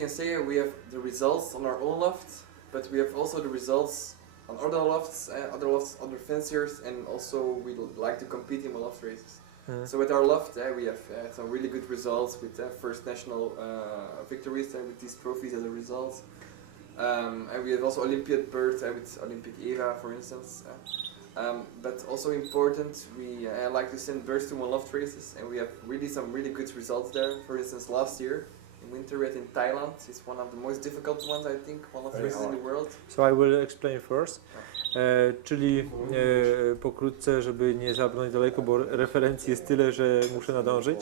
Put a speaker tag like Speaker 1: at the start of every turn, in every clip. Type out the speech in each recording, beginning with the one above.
Speaker 1: can say we have the results on our own loft, but we have also the results on other lofts, uh, other lofts, other fanciers, and also we like to compete in loft races.
Speaker 2: Mhm.
Speaker 1: So with our loft, uh, we have uh, some really good results with first national uh, victories uh, with these trophies as a result. Um, and we have also Olympiad birds with Olympic Era, for instance. Um, but also important, we uh, like to send birds to one loft races, and we have really some really good results there. For instance, last year winter had in Thailand. It's one of the most difficult ones, I think, one loft
Speaker 3: Very
Speaker 1: races in the world.
Speaker 2: So I will explain first. E, czyli e, pokrótce, żeby nie zabrnąć daleko, bo referencji jest tyle, że muszę nadążyć.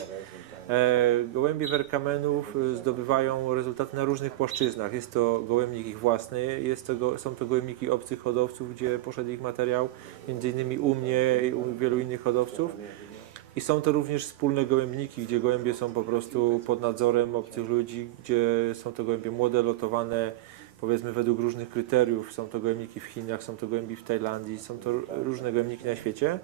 Speaker 2: E, gołębie Werkamenów e, zdobywają rezultaty na różnych płaszczyznach. Jest to gołębnik ich własny, jest to go, są to gołębniki obcych hodowców, gdzie poszedł ich materiał, między innymi u mnie i u wielu innych hodowców. I są to również wspólne gołębniki, gdzie gołębie są po prostu pod nadzorem obcych ludzi, gdzie są to gołębie młode, lotowane powiedzmy według różnych kryteriów. Są to gołębniki w Chinach, są to gołębi w Tajlandii, są to różne gołębniki na świecie.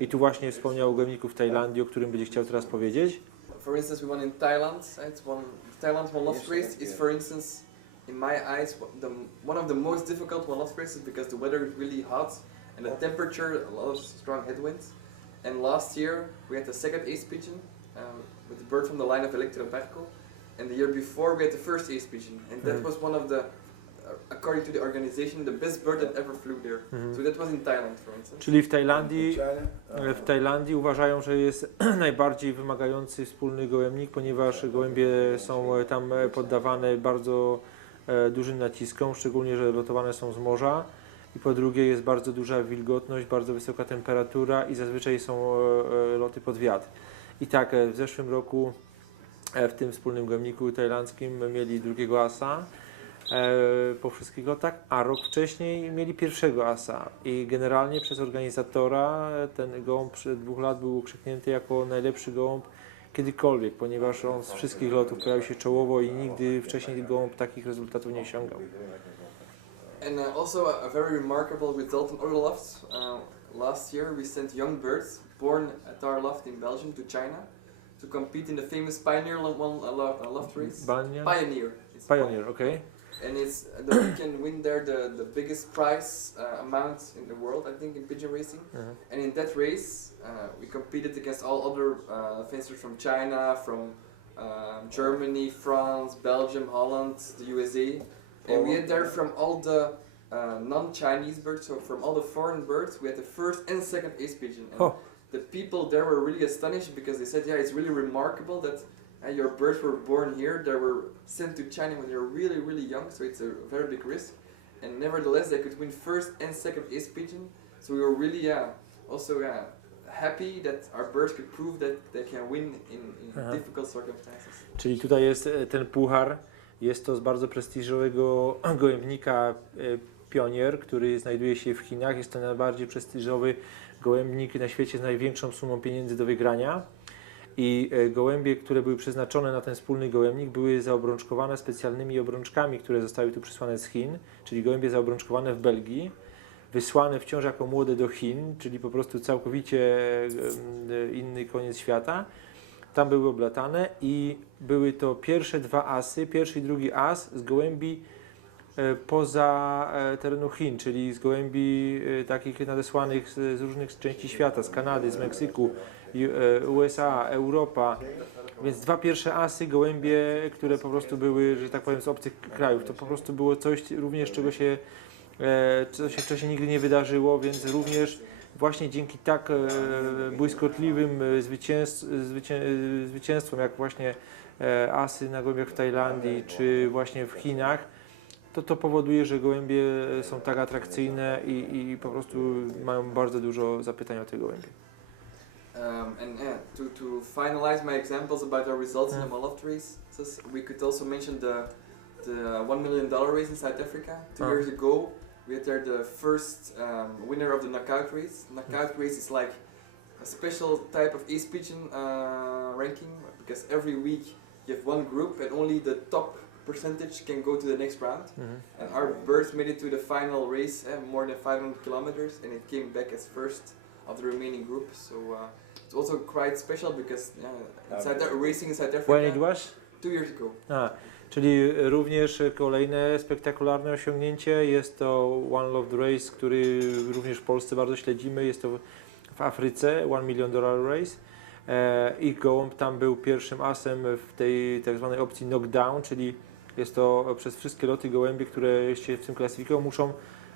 Speaker 2: I tu właśnie wspomniał o gołębniku w Tajlandii, o którym będzie chciał teraz powiedzieć.
Speaker 1: For instance, we won in Thailand. It's one Thailand one loft race is, for instance, in my eyes, one- the, one of the most difficult one loft races because the weather is really hot and the temperature, a lot of strong headwinds. And last year we had the second ace pigeon um, with the bird from the line of Electra Berkel. And the year before we had the first ace pigeon, and that
Speaker 2: Mhm.
Speaker 1: was one of the, uh, according to the organization, the best bird that ever flew there.
Speaker 2: Mhm.
Speaker 1: So that was in Thailand, for instance.
Speaker 2: Czyli w Tajlandii,
Speaker 3: China?
Speaker 2: w Tajlandii uważają, że jest najbardziej wymagający wspólny gołębnik, ponieważ gołębie są e, tam e, poddawane bardzo e, dużym naciskom, szczególnie, że lotowane są z morza. I po drugie jest bardzo duża wilgotność, bardzo wysoka temperatura i zazwyczaj są e, e, loty pod wiatr. I tak e, w zeszłym roku w tym wspólnym gołębniku tajlandzkim mieli drugiego asa po wszystkich lotach, a rok wcześniej mieli pierwszego asa. I generalnie przez organizatora ten gołąb przed dwóch lat był okrzyknięty jako najlepszy gołąb kiedykolwiek, ponieważ on z wszystkich lotów pojawił się czołowo i nigdy wcześniej gołąb takich rezultatów nie osiągał.
Speaker 1: And uh, also a, a very remarkable result in other lofts. Uh, last year we sent young birds born at our loft in Belgium to China to compete in the famous Pioneer one, uh, lo- uh, loft race.
Speaker 2: Bania?
Speaker 1: Pioneer. It's
Speaker 2: Pioneer, okay.
Speaker 1: And it's uh, the, we can win there the, the biggest prize uh, amount in the world, I think, in pigeon racing.
Speaker 2: Mhm.
Speaker 1: And in that race, uh, we competed against all other uh, fencers from China, from um, Germany, France, Belgium, Holland, the USA. And we had there from all the uh, non-Chinese birds, so from all the foreign birds, we had the first and second ace pigeon. And
Speaker 2: Oh.
Speaker 1: the people there were really astonished because they said, yeah, it's really remarkable that uh, your birds were born here. They were sent to China when they were really, really young, so it's a very big risk. And nevertheless, they could win first and second ace pigeon. So we were really, yeah, also yeah, happy that our birds could prove that they can win in, in
Speaker 2: Uh-huh.
Speaker 1: difficult circumstances.
Speaker 2: Czyli tutaj jest ten puchar, jest to z bardzo prestiżowego gołębnika e, Pionier, który znajduje się w Chinach. Jest to najbardziej prestiżowy gołębnik na świecie z największą sumą pieniędzy do wygrania. I e, gołębie, które były przeznaczone na ten wspólny gołębnik, były zaobrączkowane specjalnymi obrączkami, które zostały tu przysłane z Chin, czyli gołębie zaobrączkowane w Belgii, wysłane wciąż jako młode do Chin, czyli po prostu całkowicie e, inny koniec świata. Tam były oblatane i były to pierwsze dwa asy, pierwszy i drugi as z gołębi e, poza e, terenu Chin, czyli z gołębi e, takich nadesłanych z, różnych części świata, z Kanady, z Meksyku, USA, Europa. Więc dwa pierwsze asy, gołębie, które po prostu były, że tak powiem, z obcych krajów. To po prostu było coś również, czego się, co się wcześniej nigdy nie wydarzyło, więc również właśnie dzięki tak e, błyskotliwym e, zwycięstw, zwycię, zwycięstwom, jak właśnie e, asy na gołębiach w Tajlandii, czy właśnie w Chinach, to to powoduje, że gołębie są tak atrakcyjne i, i po prostu mają bardzo dużo zapytań o te gołębie.
Speaker 1: Um, and yeah, to, to finalize my examples about our results in
Speaker 2: Yeah.
Speaker 1: the Maloft races, we could also mention the the one million dollar race in South Africa. Two
Speaker 2: Oh.
Speaker 1: years ago, we are there the first um, winner of the knockout race. Knockout race is like a special type of ace pigeon uh, ranking because every week you have one group and only the top percentage can go to the next round.
Speaker 2: Mhm.
Speaker 1: And our birds made it to the final race, uh, more than 500 kilometers, and it came back as first of the remaining group. So uh, it's also quite special because yeah, in South Af- racing in South Africa
Speaker 2: When it was?
Speaker 1: two years ago.
Speaker 2: A, Czyli również kolejne spektakularne osiągnięcie jest to One Love Race, który również w Polsce bardzo śledzimy. Jest to w Afryce, One Million Dollar Race. E, Ich gołąb tam był pierwszym asem w tej tak zwanej opcji knockdown, czyli jest to przez wszystkie loty gołębie, które się w tym klasyfikują, muszą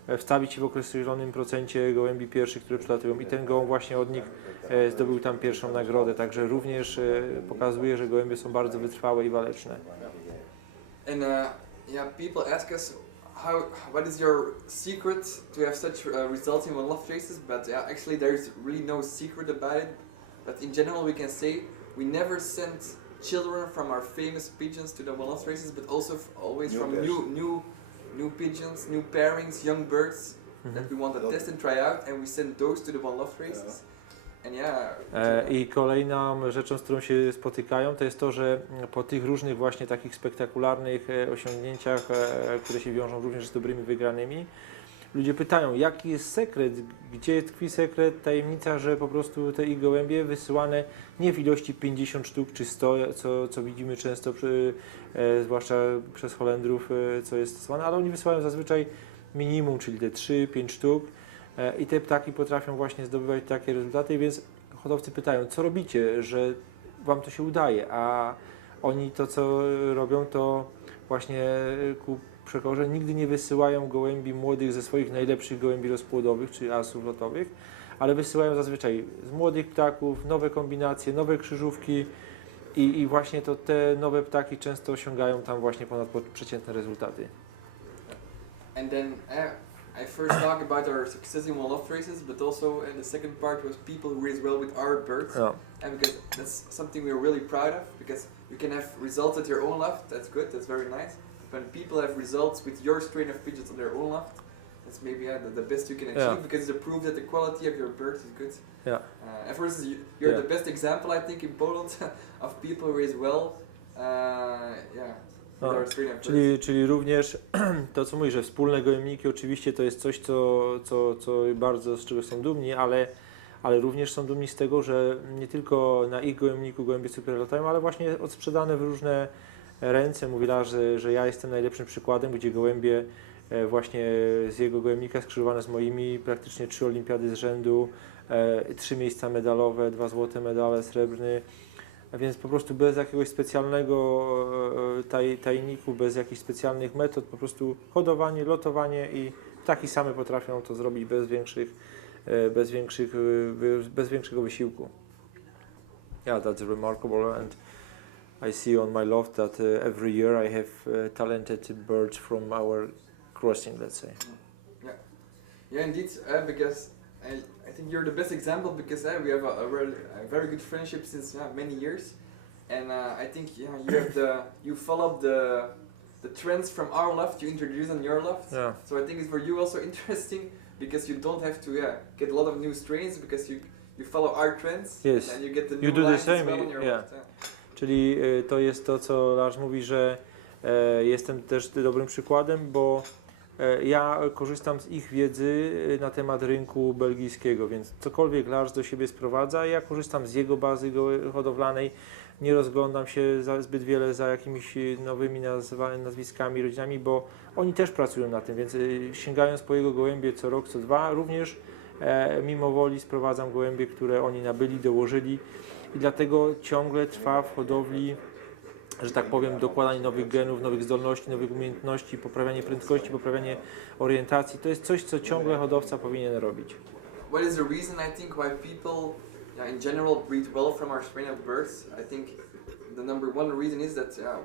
Speaker 2: e, wstawić się w określonym procencie gołębi pierwszych, które przylatują. I ten gołąb właśnie od nich e, zdobył tam pierwszą nagrodę. Także również pokazuje, że gołębie są bardzo wytrwałe i waleczne.
Speaker 1: And uh, yeah, people ask us how what is your secret to have such uh, results in one love races, but yeah, actually there's really no secret about it. But in general, we can say we never sent children from our famous pigeons to the one love races, but also f- always
Speaker 3: New
Speaker 1: from
Speaker 3: pairs.
Speaker 1: new new new pigeons, new pairings, young birds that we want to test and try out, and we send those to the one love races. Yeah,
Speaker 2: I kolejną rzeczą, z którą się spotykają, to jest to, że po tych różnych właśnie takich spektakularnych e, osiągnięciach, e, które się wiążą również z dobrymi wygranymi, ludzie pytają, jaki jest sekret, gdzie tkwi sekret, tajemnica, że po prostu te ich gołębie wysyłane nie w ilości 50 sztuk czy 100, co, co widzimy często, przy, e, zwłaszcza przez Holendrów, e, co jest stosowane, ale oni wysyłają zazwyczaj minimum, czyli te 3-5 sztuk. E, I te ptaki potrafią właśnie zdobywać takie rezultaty, więc hodowcy pytają, co robicie, że wam to się udaje, a oni to, co robią, to właśnie ku przekorze nigdy nie wysyłają gołębi młodych ze swoich najlepszych gołębi rozpłodowych czy asów lotowych, ale wysyłają zazwyczaj z młodych ptaków, nowe kombinacje, nowe krzyżówki i, i właśnie to te nowe ptaki często osiągają tam właśnie ponadprzeciętne rezultaty.
Speaker 1: And then uh, I first talk about our success in one love races, but also in the second part was people who race well with our birds.
Speaker 2: No.
Speaker 1: And because that's something we're really proud of, because you can have results at your own loft, that's good, that's very nice. When people have results with your strain of pigeons on their own loft, that's maybe uh, the, the best you can achieve
Speaker 2: Yeah.
Speaker 1: because it's a proof that the quality of your birds is good.
Speaker 2: Yeah.
Speaker 1: Uh, and for instance, you, you're
Speaker 2: Yeah.
Speaker 1: the best example, I think, in Poland of people who raise well. Uh, yeah. Birds.
Speaker 2: Czyli, czyli również to, co mówisz, że wspólne gołębniki oczywiście to jest coś, co, co, co bardzo z czego są dumni, ale, ale również są dumni z tego, że nie tylko na ich gołębniku gołębie super latają, ale właśnie odsprzedane w różne ręce. Mówi Lars, że, że ja jestem najlepszym przykładem, gdzie gołębie e, właśnie z jego gołębnika skrzyżowane z moimi, praktycznie trzy olimpiady z rzędu, e, trzy miejsca medalowe, dwa złote medale, srebrny. Więc po prostu bez jakiegoś specjalnego e, taj, tajniku, bez jakichś specjalnych metod, po prostu hodowanie, lotowanie i ptaki same potrafią to zrobić bez większych, e, bez większych, e, bez większego wysiłku. Yeah, that's remarkable and I see on my loft that every year I have talented birds from our crossing, let's say.
Speaker 1: Yeah, indeed, uh, because I think you're the best example because uh, we have a, a, really, a very good friendship since uh, many years, and uh, I think yeah, you have the you follow the the trends from our left, you introduce on your left.
Speaker 2: Yeah.
Speaker 1: So I think it's for you also interesting because you don't have to yeah get a lot of new strains because you you follow our trends
Speaker 2: Yes.
Speaker 1: and you get the new You
Speaker 2: do the same,
Speaker 1: well
Speaker 2: yeah.
Speaker 1: left. Yeah.
Speaker 2: Czyli y, to jest to, co Lars mówi, że e, jestem też dobrym przykładem, bo ja korzystam z ich wiedzy y, na temat rynku belgijskiego, więc cokolwiek Lars do siebie sprowadza, ja korzystam z jego bazy hodowlanej, nie rozglądam się zbyt wiele za jakimiś y, nowymi nazwiskami, rodzinami, bo oni też pracują na tym, więc sięgając po jego gołębie co rok, co dwa, również e, mimo woli sprowadzam gołębie, które oni nabyli, dołożyli. I dlatego ciągle trwa w hodowli, że tak powiem, dokładanie nowych genów, nowych zdolności, nowych umiejętności, poprawianie prędkości, poprawianie orientacji. To jest coś, co ciągle hodowca powinien robić.
Speaker 1: What is the reason I think why people, in general, breed well from our strain of birds? I think the number one reason is that yeah,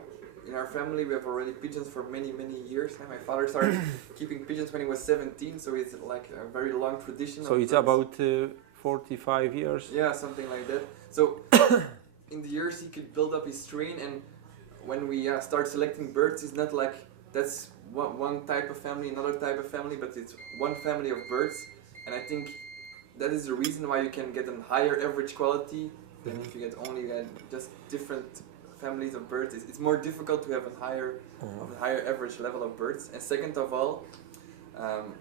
Speaker 1: in our family we have already pigeons for many many years. And my father started keeping pigeons when he was 17, so it's like a very long tradition.
Speaker 2: So it's
Speaker 1: birds.
Speaker 2: about uh, 45 years.
Speaker 1: Yeah, something like that. So in the years he could build up his strain, and when we uh, start selecting birds, it's not like that's one, one type of family, another type of family, but it's one family of birds. And I think that is the reason why you can get a higher average quality than if you get only uh, just different families of birds. It's, it's more difficult to have a higher of a higher average level of birds. And second of all, um,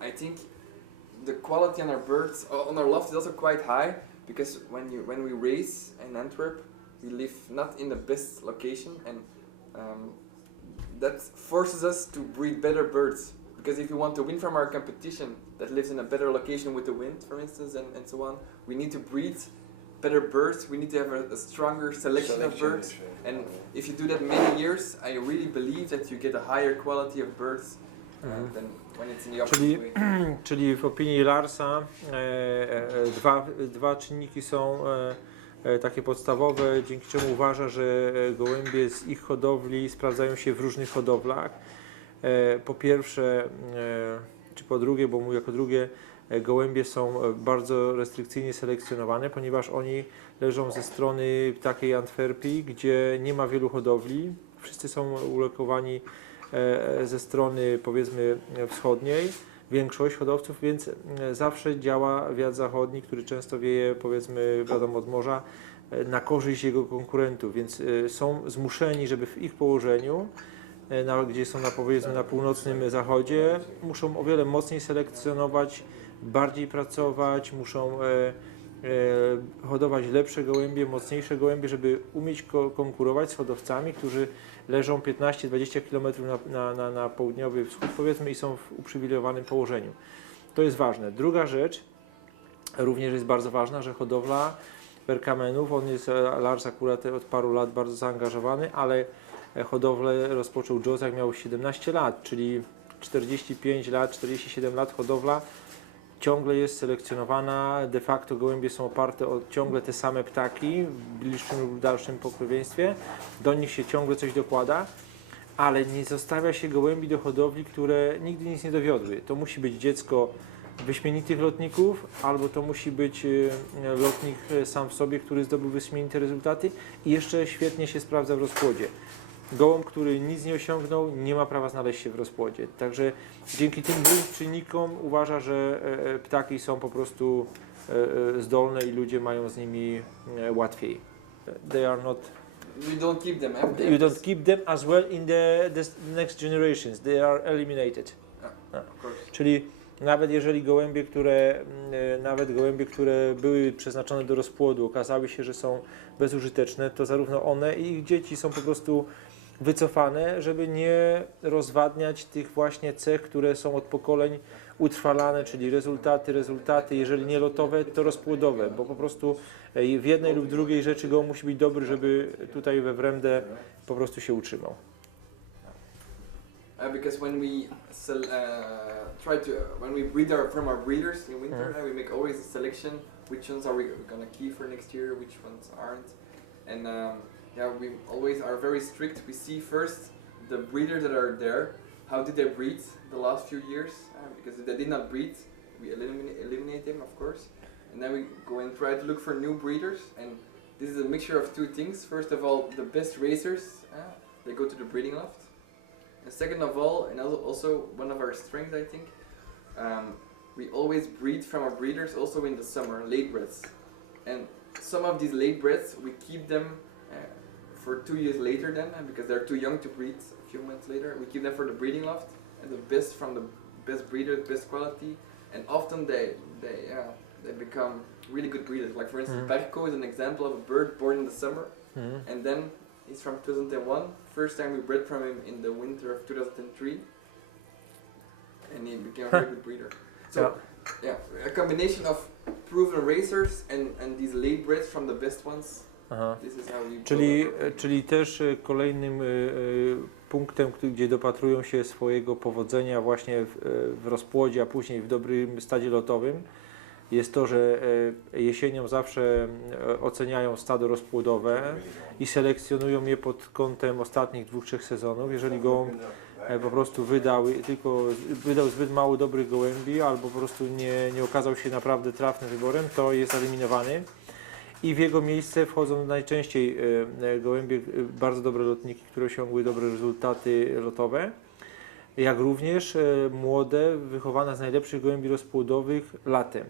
Speaker 1: I think the quality on our birds on our loft is also quite high because when you when we race in Antwerp, we live not in the best location, and um, that forces us to breed better birds. Because if we want to win from our competition that lives in a better location with the wind, for instance, and, and so on, we need to breed better birds. We need to have a, a stronger selection of birds. And if you do that many years, I really believe that you get a higher quality of birds uh,
Speaker 2: Mhm.
Speaker 1: than when it's in the opposite
Speaker 2: Czyli,
Speaker 1: way.
Speaker 2: czyli w opinii Larsa e, e, dwa, dwa czynniki są e, takie podstawowe, dzięki czemu uważa, że e, gołębie z ich hodowli sprawdzają się w różnych hodowlach. E, po pierwsze, e, czy po drugie, bo mówię jako drugie, e, gołębie są e, bardzo restrykcyjnie selekcjonowane, ponieważ oni leżą ze strony takiej Antwerpii, gdzie nie ma wielu hodowli. Wszyscy są ulokowani e, ze strony powiedzmy e, wschodniej, większość hodowców, więc e, zawsze działa wiatr zachodni, który często wieje powiedzmy wiadomo od morza e, na korzyść jego konkurentów, więc e, są zmuszeni, żeby w ich położeniu na, gdzie są na powiedzmy na północnym zachodzie, muszą o wiele mocniej selekcjonować, bardziej pracować, muszą e, e, hodować lepsze gołębie, mocniejsze gołębie, żeby umieć ko- konkurować z hodowcami, którzy leżą 15-20 km na, na, na, południowy wschód powiedzmy i są w uprzywilejowanym położeniu. To jest ważne. Druga rzecz również jest bardzo ważna, że hodowla perkamenów, on jest e, Lars akurat od paru lat bardzo zaangażowany, ale e, hodowlę rozpoczął Joe jak miał 17 lat, czyli 45 lat, 47 lat hodowla ciągle jest selekcjonowana, de facto gołębie są oparte o ciągle te same ptaki w bliższym lub dalszym pokrewieństwie, do nich się ciągle coś dokłada, ale nie zostawia się gołębi do hodowli, które nigdy nic nie dowiodły. To musi być dziecko wyśmienitych lotników, albo to musi być e, lotnik e, sam w sobie, który zdobył wyśmienite rezultaty i jeszcze świetnie się sprawdza w rozpłodzie. Gołąb, który nic nie osiągnął, nie ma prawa znaleźć się w rozpłodzie. Także dzięki tym dwóm czynnikom uważa, że e, e, ptaki są po prostu e, zdolne i ludzie mają z nimi łatwiej. They are not
Speaker 1: You don't keep them, eh?
Speaker 2: you don't keep them as well in the, the next generations. They are eliminated.
Speaker 1: Course.
Speaker 2: Czyli nawet jeżeli gołębie, które nawet gołębie, które były przeznaczone do rozpłodu, okazały się, że są bezużyteczne, to zarówno one i ich dzieci są po prostu wycofane, żeby nie rozwadniać tych właśnie cech, które są od pokoleń utrwalane, czyli rezultaty, rezultaty, jeżeli nie lotowe, to rozpłodowe, bo po prostu e, w jednej lub drugiej rzeczy gołąb musi być dobry, żeby tutaj we Wremdę po prostu się utrzymał.
Speaker 1: Uh, because when we sel- uh, try to when we breed our from our breeders in winter,
Speaker 2: Mhm.
Speaker 1: uh, we make always a selection. Which ones are we gonna keep for next year? Which ones aren't? And um, yeah, we always are very strict. We see first the breeders that are there. How did they breed the last few years? Uh, because if they did not breed, we eliminate eliminate them, of course. And then we go and try to look for new breeders. And this is a mixture of two things. First of all, the best racers, uh, they go to the breeding loft. And second of all, and also one of our strengths, I think, um, we always breed from our breeders also in the summer, late breds. And some of these late breds, we keep them uh, for two years later then, uh, because they're too young to breed a few months later. We keep them for the breeding loft, and the best from the best breeders, best quality. And often they, they, uh, they become really good breeders. Like for instance. Berko is an example of a bird born in the summer,
Speaker 2: Mhm.
Speaker 1: and then he's from 2001. First time we bred from him in the winter of 2003. And he became a very good breeder. So,
Speaker 2: Ja.
Speaker 1: yeah, a combination of proven racers and, and these late breeds from the best ones.
Speaker 2: Czyli, e, czyli też e, kolejnym e, punktem, gdzie dopatrują się swojego powodzenia właśnie w, w rozpłodzie, a później w dobrym stadzie lotowym, jest to, że jesienią zawsze oceniają stado rozpłodowe i selekcjonują je pod kątem ostatnich dwóch, trzech sezonów. Jeżeli gołąb po prostu wydał tylko wydał zbyt mało dobrych gołębi albo po prostu nie, nie okazał się naprawdę trafnym wyborem, to jest eliminowany. I w jego miejsce wchodzą najczęściej e, e, gołębie, e, bardzo dobre lotniki, które osiągły dobre rezultaty lotowe, jak również młode, wychowane z najlepszych gołębi rozpłodowych latem.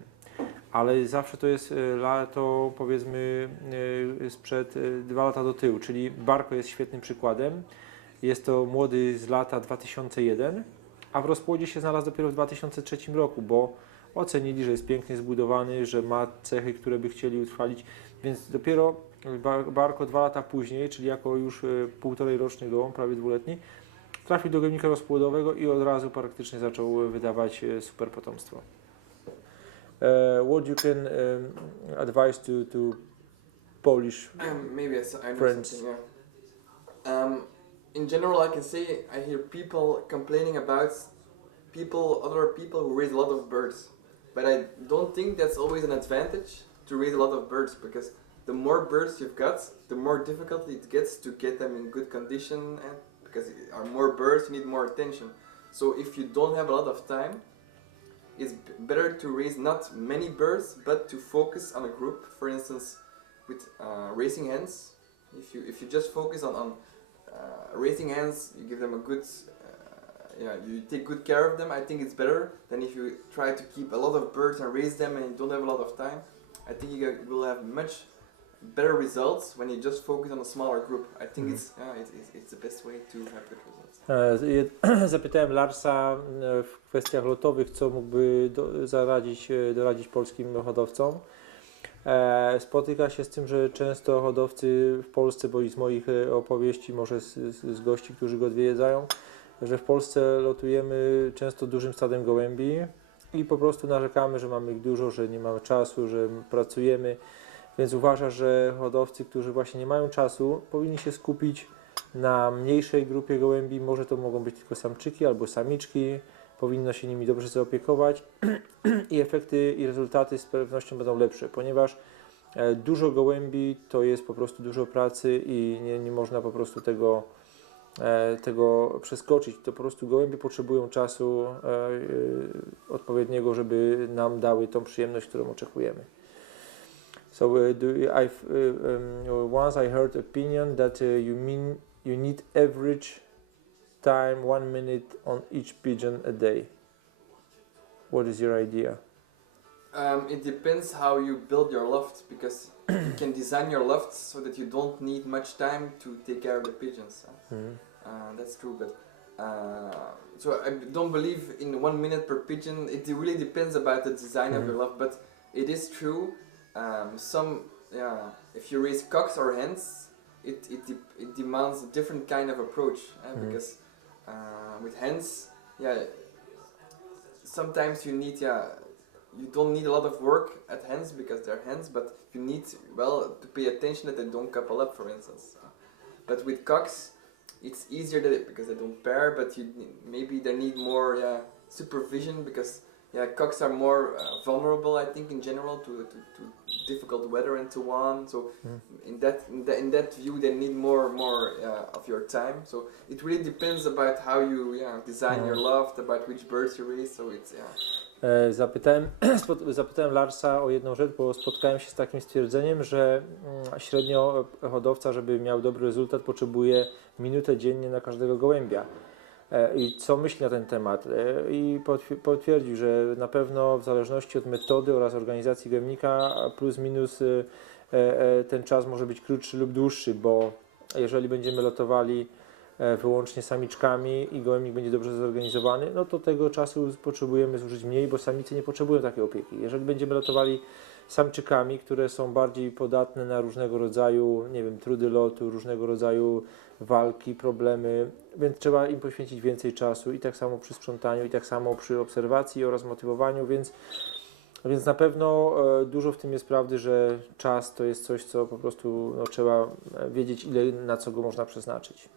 Speaker 2: Ale zawsze to jest lato, powiedzmy, sprzed dwa lata do tyłu, czyli Barko jest świetnym przykładem. Jest to młody z lata 2001, a w rozpłodzie się znalazł dopiero w 2003 roku, bo ocenili, że jest pięknie zbudowany, że ma cechy, które by chcieli utrwalić, więc dopiero Bar- Barko dwa lata później, czyli jako już e, półtorej roczny gołąb, prawie dwuletni, trafił do gojemnika rozpłodowego i od razu praktycznie zaczął wydawać e, super potomstwo. E, what you can um, advise to, to Polish
Speaker 1: Um, maybe I, I
Speaker 2: Friends.
Speaker 1: Yeah. Um, in general, I can say I hear people complaining about people, other people who raise a lot of birds, but I don't think that's always an advantage to raise a lot of birds because the more birds you've got, the more difficult it gets to get them in good condition, and because are more birds, you need more attention. So if you don't have a lot of time, it's better to raise not many birds, but to focus on a group. For instance, with uh, racing hens. If you if you just focus on on uh, raising hens, you give them a good uh, yeah you take good care of them. I think it's better than if you try to keep a lot of birds and raise them and you don't have a lot of time. I think you will have much better results when you just focus on a smaller group. I think
Speaker 2: Mhm.
Speaker 1: it's yeah it's, it's, it's the best way to have good results.
Speaker 2: E, Zapytałem Larsa e, w kwestiach lotowych, co mógłby do, zaradzić, e, doradzić polskim hodowcom. Spotyka się z tym, że często hodowcy w Polsce, bo i z moich opowieści, może z, z, z gości, którzy go odwiedzają, że w Polsce lotujemy często dużym stadem gołębi i po prostu narzekamy, że mamy ich dużo, że nie mamy czasu, że pracujemy. Więc uważa, że hodowcy, którzy właśnie nie mają czasu, powinni się skupić na mniejszej grupie gołębi. Może to mogą być tylko samczyki albo samiczki. Powinno się nimi dobrze zaopiekować i efekty i rezultaty z pewnością będą lepsze, ponieważ e, dużo gołębi to jest po prostu dużo pracy i nie, nie można po prostu tego, tego przeskoczyć. To po prostu gołębie potrzebują czasu e, e, odpowiedniego, żeby nam dały tą przyjemność, którą oczekujemy. So uh, do uh, um, once I heard opinion that uh, you mean you need average time one minute on each pigeon a day. What is your idea?
Speaker 1: Um, it depends how you build your loft because you can design your loft so that you don't need much time to take care of the pigeons. huh?
Speaker 2: Mhm.
Speaker 1: Uh, that's true, but uh, so I don't believe in one minute per pigeon. It really depends about the design of
Speaker 2: Mhm.
Speaker 1: your loft, but it is true. Um, some, yeah, if you raise cocks or hens, it it, de- it demands a different kind of approach uh,
Speaker 2: Mhm.
Speaker 1: because uh, with hens, yeah, sometimes you need yeah. You don't need a lot of work at hens because they're hens, but you need well to pay attention that they don't couple up, for instance. But with cocks, it's easier that it, because they don't pair, but you maybe they need more yeah, supervision because yeah, cocks are more uh, vulnerable, I think, in general to, to, to difficult weather and so on. So
Speaker 2: Mm.
Speaker 1: in that in, that in that view, they need more more uh, of your time. So it really depends about how you yeah design your
Speaker 2: Mm.
Speaker 1: loft, about which birds you raise. So it's yeah.
Speaker 2: E, Zapytałem, zapytałem Larsa o jedną rzecz, bo spotkałem się z takim stwierdzeniem, że mm, średnio hodowca, żeby miał dobry rezultat, potrzebuje minutę dziennie na każdego gołębia. E, I co myśli na ten temat? E, I potwi- potwierdził, że na pewno w zależności od metody oraz organizacji gołębnika plus minus e, ten czas może być krótszy lub dłuższy, bo jeżeli będziemy lotowali wyłącznie samiczkami i gołębnik będzie dobrze zorganizowany, no to tego czasu potrzebujemy zużyć mniej, bo samice nie potrzebują takiej opieki. Jeżeli będziemy lotowali samczykami, które są bardziej podatne na różnego rodzaju, nie wiem, trudy lotu, różnego rodzaju walki, problemy, więc trzeba im poświęcić więcej czasu i tak samo przy sprzątaniu, i tak samo przy obserwacji oraz motywowaniu, więc więc na pewno e, dużo w tym jest prawdy, że czas to jest coś, co po prostu no, trzeba e, wiedzieć, ile na co go można przeznaczyć.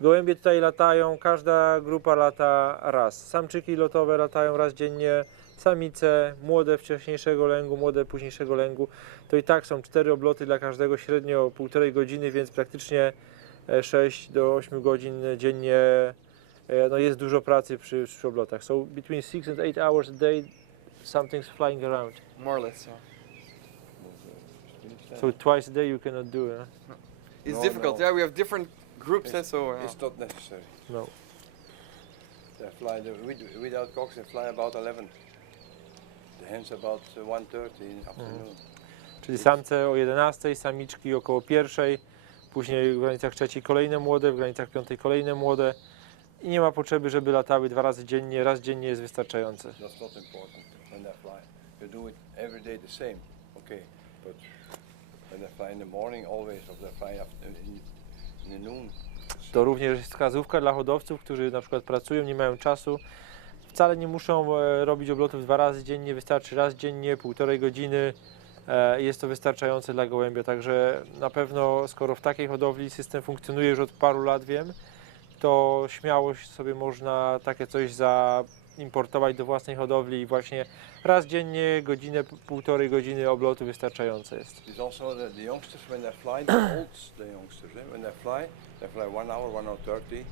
Speaker 2: Gołębie tutaj latają, każda grupa lata raz. Samczyki lotowe latają raz dziennie, samice, młode wcześniejszego lęgu, młode późniejszego lęgu. To i tak są cztery obloty dla każdego, średnio półtorej godziny, więc praktycznie e, 6 do 8 godzin dziennie. e, No jest dużo pracy przy, przy oblotach. So between 6 and 8 hours a day something's flying around.
Speaker 1: More or less, yeah.
Speaker 2: So twice a day you cannot do it. huh?
Speaker 1: It's
Speaker 3: No,
Speaker 1: difficult.
Speaker 3: no.
Speaker 1: Yeah, we have different groups,
Speaker 3: It's-
Speaker 1: eh, so uh,
Speaker 3: It's not necessary.
Speaker 2: No.
Speaker 3: They fly the, with, without cocks. They fly about 11. The hens about uh, 1:30 in the afternoon.
Speaker 2: Czyli samce o 11, samiczki około pierwszej, później w granicach trzeciej kolejne młode, w granicach piątej kolejne młode. I nie ma potrzeby, żeby latały dwa razy dziennie, raz dziennie jest wystarczające.
Speaker 3: That's not important when they fly. You do it every day the same, okay. But when they fly in the morning, always, or they fly after, in,
Speaker 2: To również jest wskazówka dla hodowców, którzy na przykład pracują, nie mają czasu. Wcale nie muszą e, robić oblotów dwa razy dziennie, wystarczy raz dziennie, półtorej godziny. E, Jest to wystarczające dla gołębia, także na pewno skoro w takiej hodowli system funkcjonuje już od paru lat wiem, to śmiało sobie można takie coś zaimportować do własnej hodowli i właśnie raz dziennie, godzinę, półtorej godziny oblotu wystarczające jest.
Speaker 3: It's also the, the youngsters when they fly, the olds, the youngsters, eh, when they fly, they fly one hour, one hour thirty.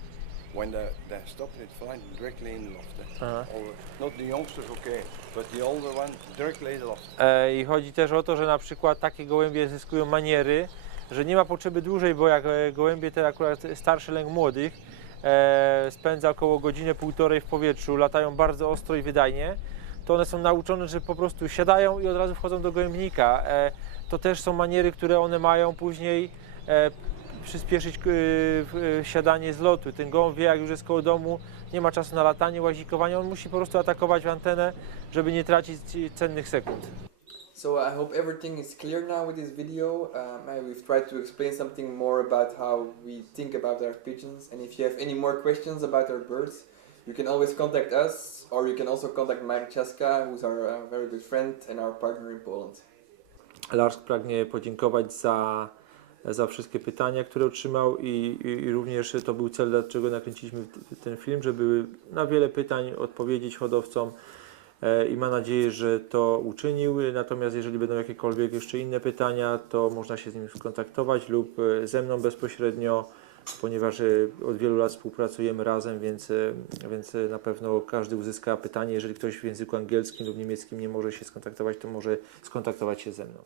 Speaker 3: When they, they stop, they fly directly in the loft. eh.
Speaker 2: Aha.
Speaker 3: Or, not the youngsters, okay, but the older one directly in the loft.
Speaker 2: E, I chodzi też o to, że na przykład takie gołębie zyskują maniery, że nie ma potrzeby dłużej, bo jak e, gołębie te akurat starszy lęk młodych spędza około godzinę, półtorej w powietrzu, latają bardzo ostro i wydajnie, to one są nauczone, że po prostu siadają i od razu wchodzą do gołębnika. E, to też są maniery, które one mają później e, przyspieszyć e, e, siadanie z lotu. Ten gołąb wie, jak już jest koło domu, nie ma czasu na latanie, łazikowanie, on musi po prostu atakować w antenę, żeby nie tracić cennych sekund.
Speaker 1: So I hope everything is clear now with this video. Um, we've tried to explain something more about how we think about our pigeons. And if you have any more questions about our birds, you can always contact us, or you can also contact Marek who's our uh, very good friend and our partner in Poland.
Speaker 2: Larsk pragnie podziękować za, za wszystkie pytania, które otrzymał i, i, i również to był cel, dlaczego nakręciliśmy ten film, żeby na wiele pytań odpowiedzieć hodowcom i mam nadzieję, że to uczynił. Natomiast jeżeli będą jakiekolwiek jeszcze inne pytania, to można się z nim skontaktować lub e, ze mną bezpośrednio, ponieważ e, od wielu lat współpracujemy razem, więc, e, więc e, na pewno każdy uzyska pytanie. Jeżeli ktoś w języku angielskim lub niemieckim nie może się skontaktować, to może skontaktować się ze mną.